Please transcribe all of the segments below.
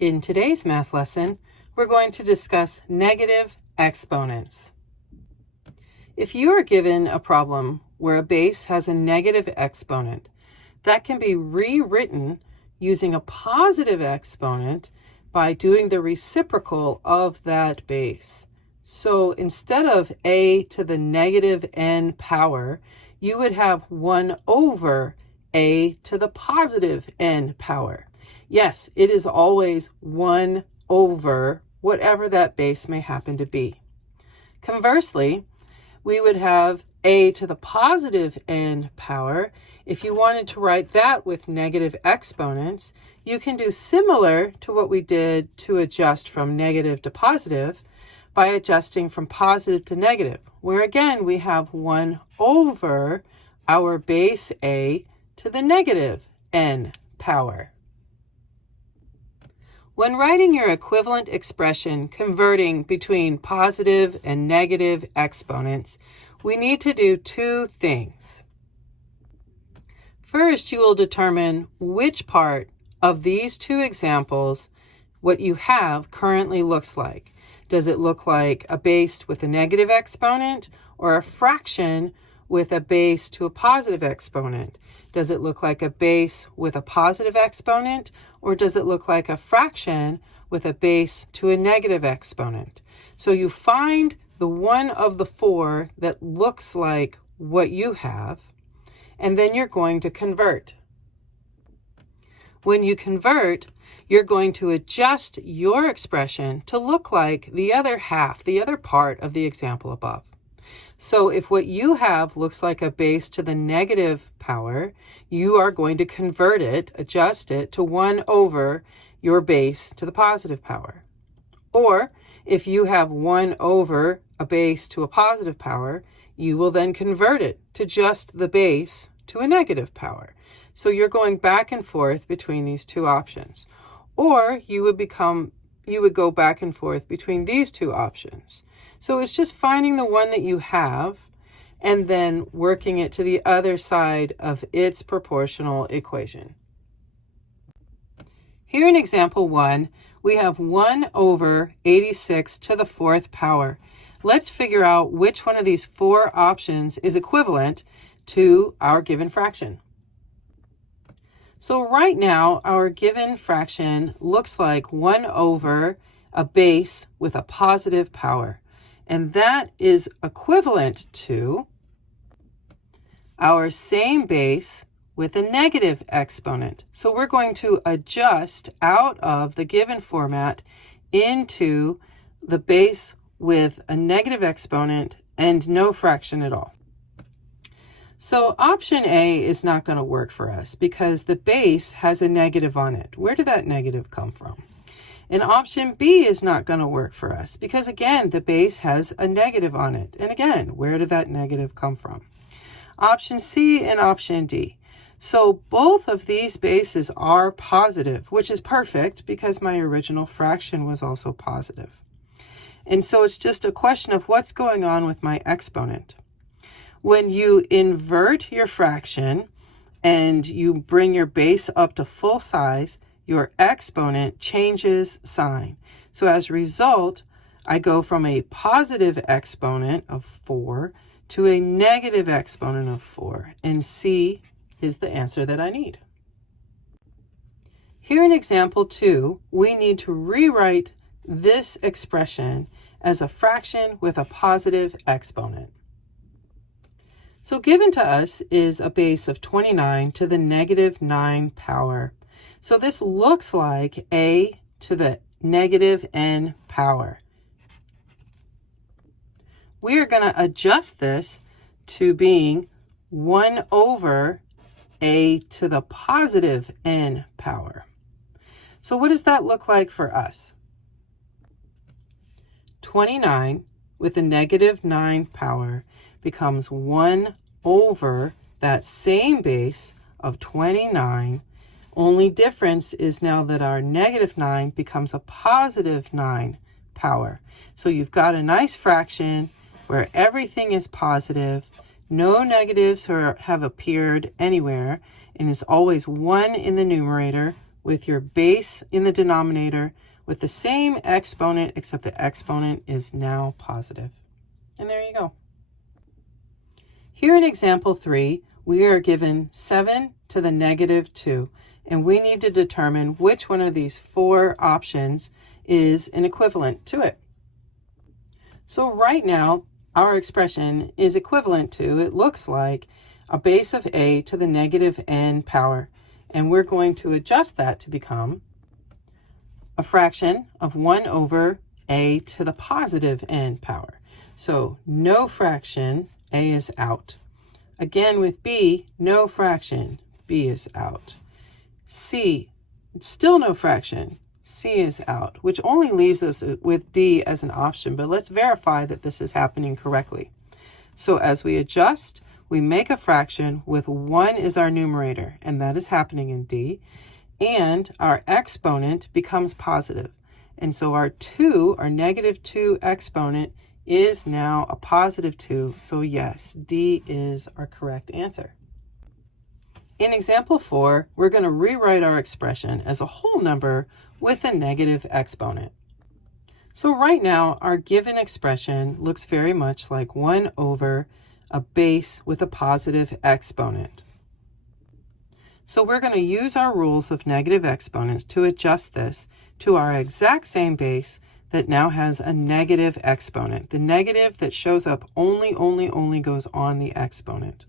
In today's math lesson, we're going to discuss negative exponents. If you are given a problem where a base has a negative exponent, that can be rewritten using a positive exponent by doing the reciprocal of that base. So instead of a to the negative n power, you would have 1 over a to the positive n power. Yes, it is always 1 over whatever that base may happen to be. Conversely, we would have a to the positive n power. If you wanted to write that with negative exponents, you can do similar to what we did to adjust from negative to positive by adjusting from positive to negative, where again we have 1 over our base a to the negative n power. When writing your equivalent expression converting between positive and negative exponents, we need to do two things. First, you will determine which part of these two examples what you have currently looks like. Does it look like a base with a negative exponent or a fraction with a base to a positive exponent? Does it look like a base with a positive exponent, or does it look like a fraction with a base to a negative exponent? So you find the one of the four that looks like what you have, and then you're going to convert. When you convert, you're going to adjust your expression to look like the other half, the other part of the example above. So if what you have looks like a base to the negative power, you are going to convert it, adjust it to 1 over your base to the positive power. Or if you have 1 over a base to a positive power, you will then convert it to just the base to a negative power. So you're going back and forth between these two options. Or you would go back and forth between these two options. So it's just finding the one that you have and then working it to the other side of its proportional equation. Here in example 1, we have 1 over 86 to the 4th power. Let's figure out which one of these four options is equivalent to our given fraction. So right now, our given fraction looks like 1 over a base with a positive power. And that is equivalent to our same base with a negative exponent. So we're going to adjust out of the given format into the base with a negative exponent and no fraction at all. So option A is not going to work for us because the base has a negative on it. Where did that negative come from? And option B is not going to work for us because, again, the base has a negative on it. And again, where did that negative come from? Option C and option D. So both of these bases are positive, which is perfect because my original fraction was also positive. And so it's just a question of what's going on with my exponent. When you invert your fraction and you bring your base up to full size, your exponent changes sign. So as a result, I go from a positive exponent of 4 to a negative exponent of 4. And C is the answer that I need. Here in example 2, we need to rewrite this expression as a fraction with a positive exponent. So given to us is a base of 29 to the negative 9 power. So this looks like a to the negative n power. We are going to adjust this to being 1 over a to the positive n power. So what does that look like for us? 29 with a negative 9 power becomes 1 over that same base of 29. Only difference is now that our negative 9 becomes a positive 9 power. So you've got a nice fraction where everything is positive, no negatives have appeared anywhere, and is always 1 in the numerator, with your base in the denominator with the same exponent, except the exponent is now positive. And there you go. Here in example 3, we are given 7 to the negative 2, and we need to determine which one of these 4 options is an equivalent to it. So right now, our expression is equivalent to, it looks like, a base of a to the negative n power. And we're going to adjust that to become a fraction of 1 over a to the positive n power. So no fraction, a is out. Again with b, no fraction, b is out. C, still no fraction, c is out, which only leaves us with d as an option, but let's verify that this is happening correctly. So as we adjust, we make a fraction with 1 as our numerator, and that is happening in d, and our exponent becomes positive. And so our 2, our negative 2 exponent, is now a positive 2. So yes, D is our correct answer. In example 4, we're going to rewrite our expression as a whole number with a negative exponent. So right now, our given expression looks very much like 1 over a base with a positive exponent. So we're going to use our rules of negative exponents to adjust this to our exact same base that now has a negative exponent. The negative that shows up only goes on the exponent.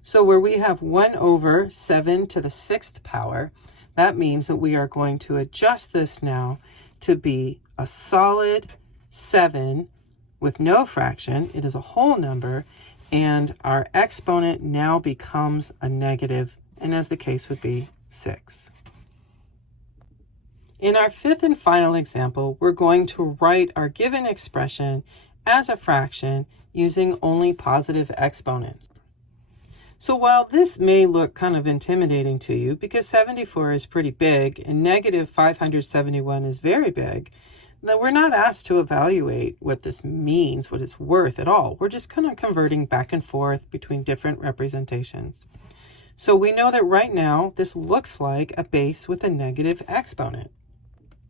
So where we have 1 over 7 to the 6th power, that means that we are going to adjust this now to be a solid 7 with no fraction. It is a whole number, and our exponent now becomes a negative, and as the case would be, 6. In our 5th and final example, we're going to write our given expression as a fraction using only positive exponents. So while this may look kind of intimidating to you, because 74 is pretty big and negative 571 is very big, now we're not asked to evaluate what this means, what it's worth at all. We're just kind of converting back and forth between different representations. So we know that right now this looks like a base with a negative exponent.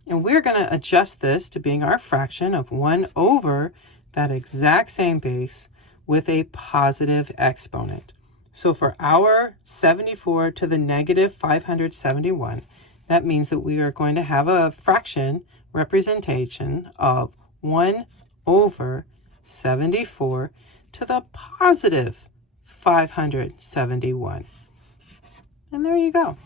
And we're going to adjust this to being our fraction of 1 over that exact same base with a positive exponent. So for our 74 to the negative 571, that means that we are going to have a fraction representation of 1 over 74 to the positive 571. And there you go.